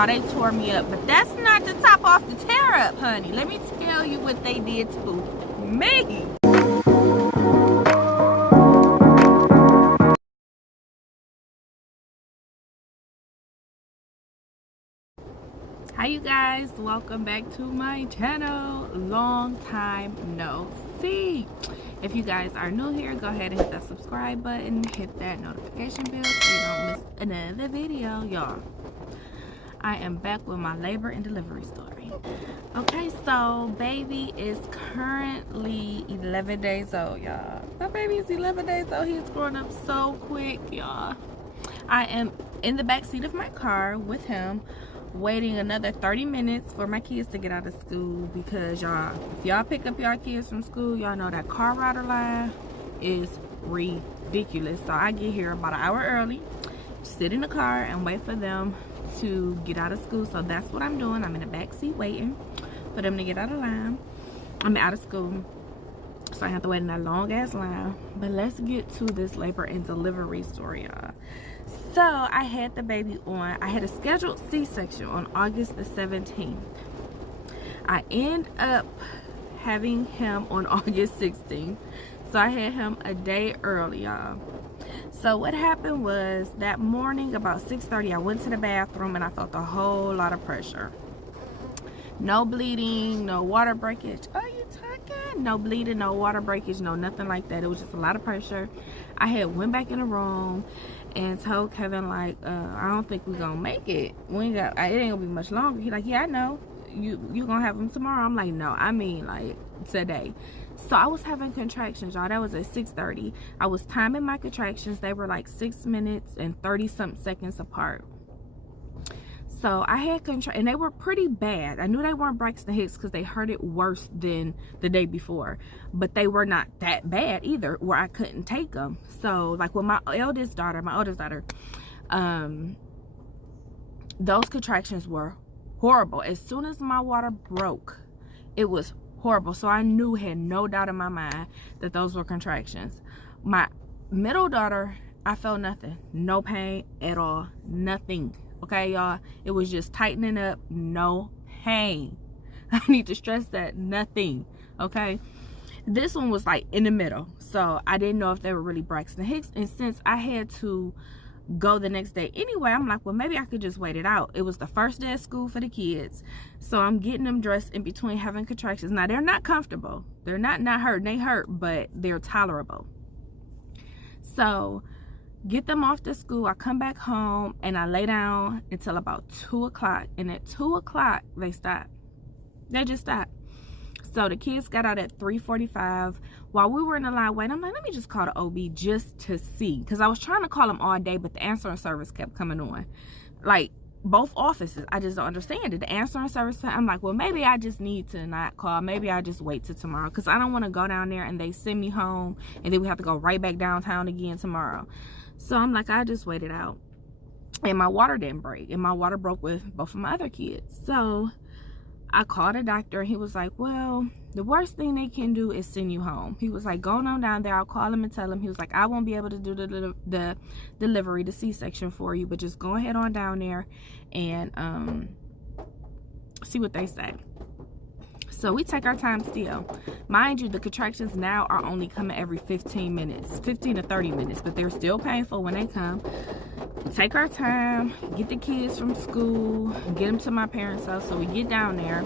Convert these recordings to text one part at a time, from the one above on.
Y'all, they tore me up. But that's not the top off the tear up, honey. Let me tell you what they did to me. Hi you guys, welcome back to my channel. Long time no see. If you guys are new here, go ahead and hit that subscribe button, hit that notification bell so you don't miss another video. Y'all, I am back with my labor and delivery story. Okay, so baby is currently 11 days old, y'all. My baby is 11 days old. He's growing up so quick, y'all. I am in the back seat of my car with him, waiting another 30 minutes for my kids to get out of school, because y'all, if y'all pick up y'all kids from school, y'all know that car rider line is ridiculous. So I get here about an hour early, sit in the car and wait for them to get out of school. So that's what I'm doing. I'm in the back seat waiting for them to get out of line. I'm out of school, so I have to wait in that long ass line. But let's get to this labor and delivery story, y'all. So I had the baby on, I had a scheduled C-section on August the 17th. I end up having him on August 16th. So I had him a day early, y'all. So what happened was, that morning about 6:30, I went to the bathroom and I felt a whole lot of pressure. No bleeding, no water breakage. Are you talking? No bleeding, no water breakage, no nothing like that. It was just a lot of pressure. I had went back in the room and told Kevin, like, I don't think we're gonna make it. We ain't got, it ain't gonna be much longer. He like, yeah, I know. You gonna have him tomorrow? I'm like, no, I mean like today. So I was having contractions, y'all. That was at 6:30. I was timing my contractions. They were like 6 minutes and 30 something seconds apart. So I had and they were pretty bad. I knew they weren't Braxton Hicks because they hurt it worse than the day before, but they were not that bad either where I couldn't take them. So like with my oldest daughter, those contractions were horrible. As soon as my water broke, it was horrible. So I knew, had no doubt in my mind, that those were contractions. My middle daughter, I felt nothing, no pain at all, nothing. Okay, y'all, it was just tightening up, no pain. I need to stress that, nothing. Okay, this one was like in the middle, so I didn't know if they were really Braxton Hicks. And since I had to go the next day anyway, I'm like, well, maybe I could just wait it out. It was the first day of school for the kids, so I'm getting them dressed in between having contractions. Now they're not comfortable, they're not hurting, they hurt, but they're tolerable. So get them off to school, I come back home and I lay down until about 2 o'clock, and at 2 o'clock they stopped. They just stopped. So the kids got out at 3:45. While we were in the line waiting, I'm like, let me just call the OB just to see, because I was trying to call them all day, but the answering service kept coming on, like both offices. I just don't understand it. The answering service, I'm like, well, maybe I just need to not call. Maybe I just wait till tomorrow, because I don't want to go down there and they send me home and then we have to go right back downtown again tomorrow. So I'm like, I just waited out, and my water didn't break, and my water broke with both of my other kids. So I called a doctor, and he was like, well, the worst thing they can do is send you home. He was like, go on down there, I'll call him and tell him. He was like, I won't be able to do the delivery, the C-section for you, but just go ahead on down there and see what they say. So we take our time still. Mind you, the contractions now are only coming every 15 minutes, 15 to 30 minutes, but they're still painful when they come. We take our time, get the kids from school, get them to my parents' house. So we get down there.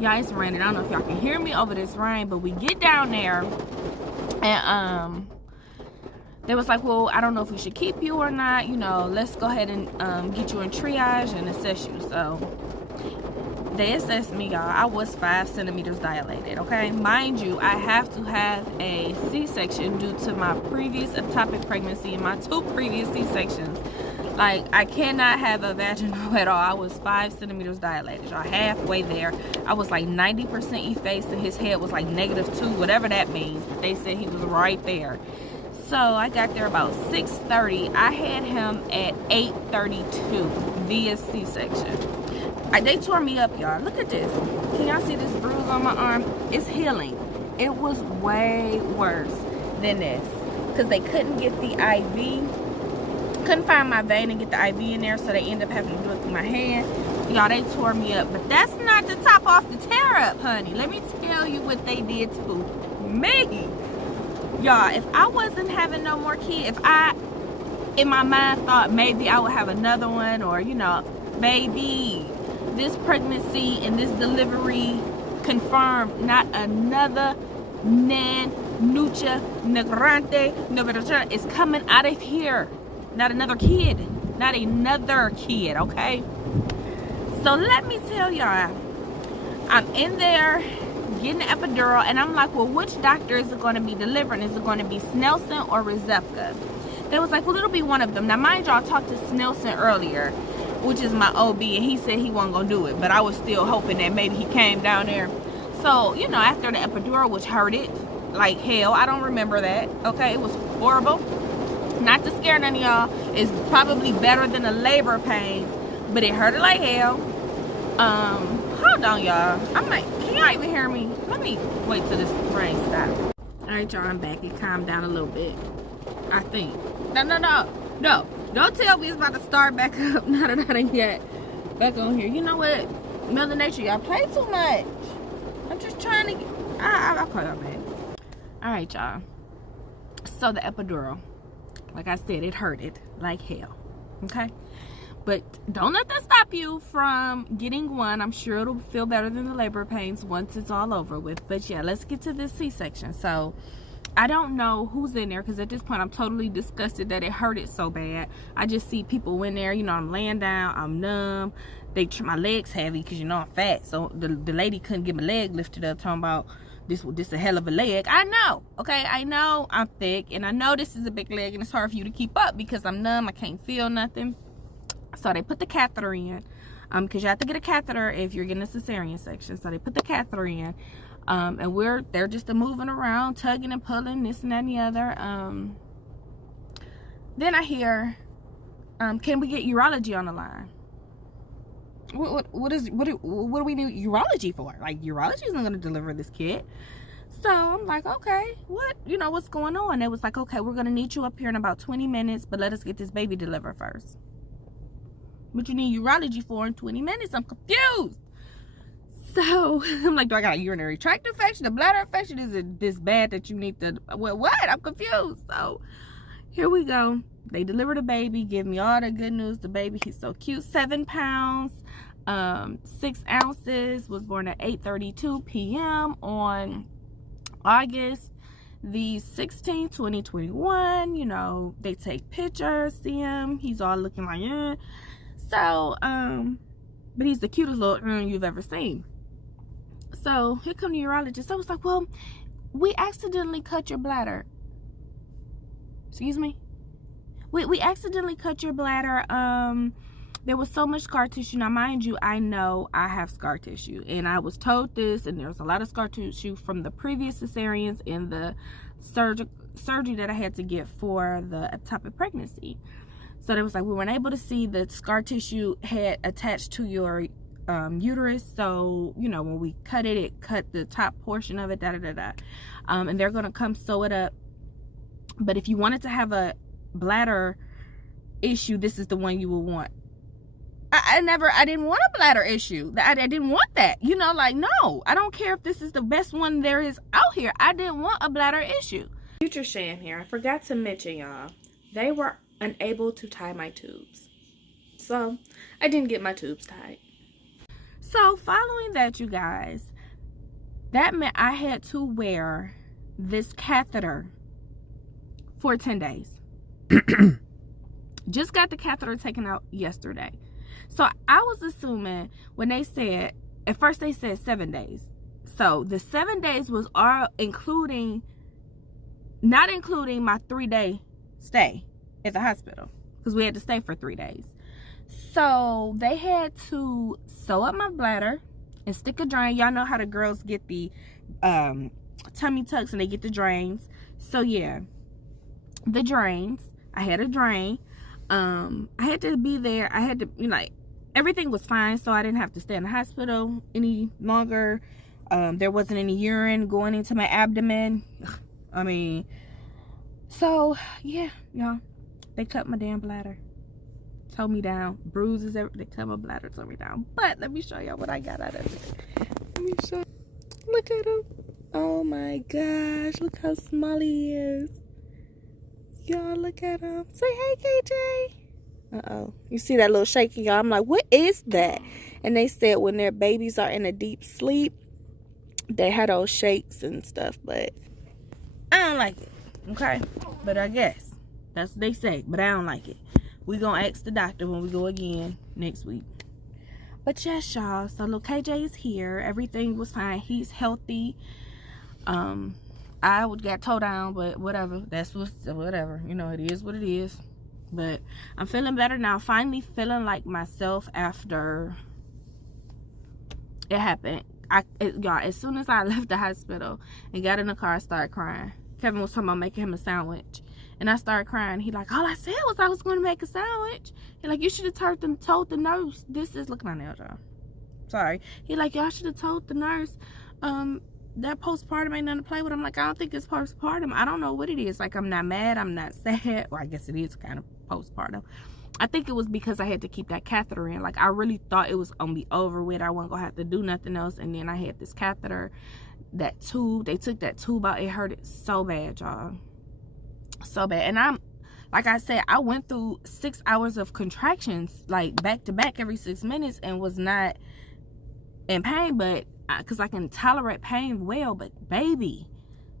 Y'all, it's raining. I don't know if y'all can hear me over this rain, but we get down there, and they was like, well, I don't know if we should keep you or not. You know, let's go ahead and get you in triage and assess you. So they assessed me, y'all. I was 5 centimeters dilated, okay? Mind you, I have to have a C-section due to my previous ectopic pregnancy and my 2 previous C-sections. Like, I cannot have a vaginal at all. I was 5 centimeters dilated, y'all. Halfway there. I was like 90% effaced, and his head was like -2, whatever that means. But they said he was right there. So I got there about 6:30. I had him at 8:32 via C-section. They tore me up, y'all. Look at this. Can y'all see this bruise on my arm? It's healing. It was way worse than this, because they couldn't get the IV, couldn't find my vein and get the IV in there, so they ended up having to do it through my hand. Y'all, they tore me up. But that's not to top off the tear up, honey. Let me tell you what they did to me. Y'all, if I wasn't having no more kids, if I, in my mind, thought maybe I would have another one, or, you know, baby, this pregnancy and this delivery confirmed, not another nucha negrante is coming out of here. Not another kid. Not another kid, okay? So let me tell y'all, I'm in there getting the epidural, and I'm like, well, which doctor is it going to be delivering? Is it going to be Snelson or Rezepka? They was like, well, it'll be one of them. Now, mind y'all, I talked to Snelson earlier, which is my OB, and he said he wasn't going to do it, but I was still hoping that maybe he came down there. So, you know, after the epidural, which hurt it like hell, I don't remember that, okay? It was horrible. Not to scare none of y'all, it's probably better than the labor pains, but it hurt it like hell. Hold on, y'all. Can y'all even hear me? Let me wait till this rain stops. Alright, y'all, I'm back. It calmed down a little bit, I think. No. Don't tell me it's about to start back up. Not yet. Back on here. You know what? Mother Nature, y'all play too much. I'm just trying to get... I'll call y'all back. Alright, y'all. So the epidural, like I said, it hurted like hell. Okay? But don't let that stop you from getting one. I'm sure it'll feel better than the labor pains once it's all over with. But yeah, let's get to this C-section. So I don't know who's in there, because at this point I'm totally disgusted that it hurted so bad. I just see people in there, you know, I'm laying down, I'm numb. My legs heavy because, you know, I'm fat. So the lady couldn't get my leg lifted up, talking about this a hell of a leg. I know, okay? I know I'm thick, and I know this is a big leg, and it's hard for you to keep up because I'm numb. I can't feel nothing. So they put the catheter in, because you have to get a catheter if you're getting a cesarean section. So they put the catheter in, and they're just moving around, tugging and pulling, this and that and the other. Then I hear, can we get urology on the line? What do we need urology for? Like, urology isn't going to deliver this kid. So I'm like, okay, what's going on? It was like, okay, we're going to need you up here in about 20 minutes, but let us get this baby delivered first. What you need urology for in 20 minutes? I'm confused. So I'm like, do I got a urinary tract infection? A bladder infection? Is it this bad that you need to, what? I'm confused. So here we go. They delivered a baby, give me all the good news. The baby, he's so cute. 7 pounds, 6 ounces, was born at 8:32 p.m. on August the 16th, 2021. You know, they take pictures, see him. He's all looking like, eh. So, but he's the cutest little you've ever seen. So here come the urologist. I was like, well, we accidentally cut your bladder. Excuse me? We accidentally cut your bladder. There was so much scar tissue. Now, mind you, I know I have scar tissue, and I was told this, and there's a lot of scar tissue from the previous cesareans and the surgery that I had to get for the ectopic pregnancy. So they was like, we weren't able to see the scar tissue had attached to your uterus. So, you know, when we cut it, it cut the top portion of it, and they're going to come sew it up. But if you wanted to have a bladder issue, this is the one you will want. I didn't want a bladder issue. I didn't want that. You know, like, no, I don't care if this is the best one there is out here. I didn't want a bladder issue. Future Sham here. I forgot to mention, y'all, they were unable to tie my tubes. So I didn't get my tubes tied. So following that, you guys, that meant I had to wear this catheter for 10 days. Just got the catheter taken out yesterday. So I was assuming when they said, at first they said 7 days. So the 7 days was all including, not including my 3-day stay at the hospital, because we had to stay for 3 days. So they had to sew up my bladder and stick a drain. Y'all know how the girls get the tummy tucks and they get the drains. So yeah, the drains. I had a drain. I had to be there. I had to, you know, everything was fine, so I didn't have to stay in the hospital any longer. There wasn't any urine going into my abdomen. I mean, so yeah, y'all, they cut my damn bladder. tore me down. Bruises, everything. My bladder tore me down. But let me show y'all what I got out of it. Let me show you. Look at him. Oh my gosh. Look how small he is. Y'all, look at him. Say hey, KJ. Uh-oh. You see that little shaky, y'all? I'm like, what is that? And they said when their babies are in a deep sleep, they had those shakes and stuff. But I don't like it. Okay? But I guess that's what they say. But I don't like it. We gonna ask the doctor when we go again next week. But yes, y'all. So little KJ is here. Everything was fine. He's healthy. I would get towed down, but whatever. That's whatever. You know, it is what it is. But I'm feeling better now. Finally feeling like myself after it happened. Y'all, as soon as I left the hospital and got in the car, I started crying. Kevin was talking about making him a sandwich. And I started crying. He like, all I said was I was going to make a sandwich. He like, you should have told the nurse. Look at my nails, y'all. Sorry. He like, y'all should have told the nurse that postpartum ain't nothing to play with. I'm like, I don't think it's postpartum. I don't know what it is. Like, I'm not mad. I'm not sad. Well, I guess it is kind of postpartum. I think it was because I had to keep that catheter in. Like, I really thought it was going to be over with. I wasn't going to have to do nothing else. And then I had this catheter, that tube. They took that tube out. It hurted so bad, y'all. So bad. And like I said, I went through 6 hours of contractions, like back to back every 6 minutes, and was not in pain, but because I can tolerate pain well. But baby,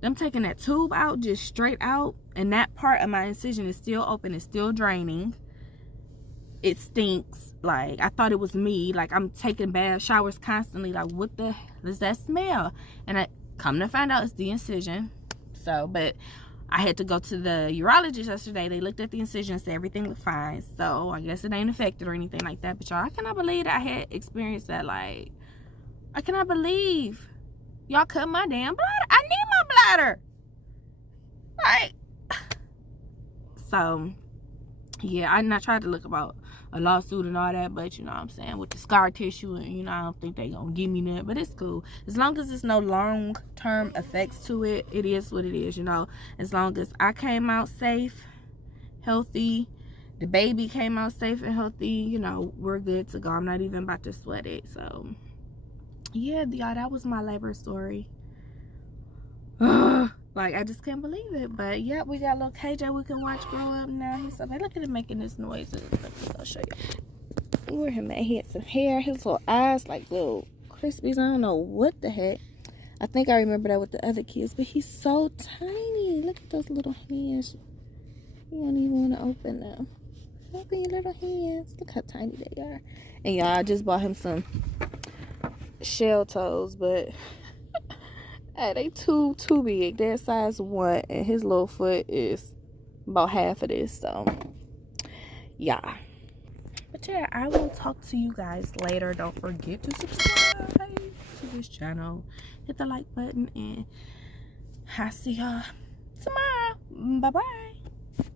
them taking that tube out just straight out, and that part of my incision is still open, it's still draining. It stinks. Like, I thought it was me. Like, I'm taking bath showers constantly. Like, what the hell is that smell? And I come to find out it's the incision. So, but I had to go to the urologist yesterday. They looked at the incision, said everything looked fine. So I guess it ain't affected or anything like that. But y'all, I cannot believe that I had experienced that. Like, I cannot believe y'all cut my damn bladder. I need my bladder. Like, so yeah, I tried to look about a lawsuit and all that, but you know what I'm saying, with the scar tissue, and you know, I don't think they gonna give me that, but it's cool. As long as there's no long-term effects to it, it is what it is, you know. As long as I came out safe, healthy, the baby came out safe and healthy, you know, we're good to go. I'm not even about to sweat it. So yeah, y'all, that was my labor story. Like, I just can't believe it. But yeah, we got little KJ we can watch grow up now. He's so bad. Look at him making this noises. I'll show you where him at. He had some hair. His little eyes like little crispies. I don't know what the heck. I think I remember that with the other kids, but he's so tiny. Look at those little hands. You don't even want to open them. Open your little hands. Look how tiny they are. And y'all, I just bought him some shell toes, but hey, they too big. They're size 1, and his little foot is about half of this. So yeah. But yeah, I will talk to you guys later. Don't forget to subscribe to this channel, hit the like button, and I'll see y'all tomorrow. Bye bye.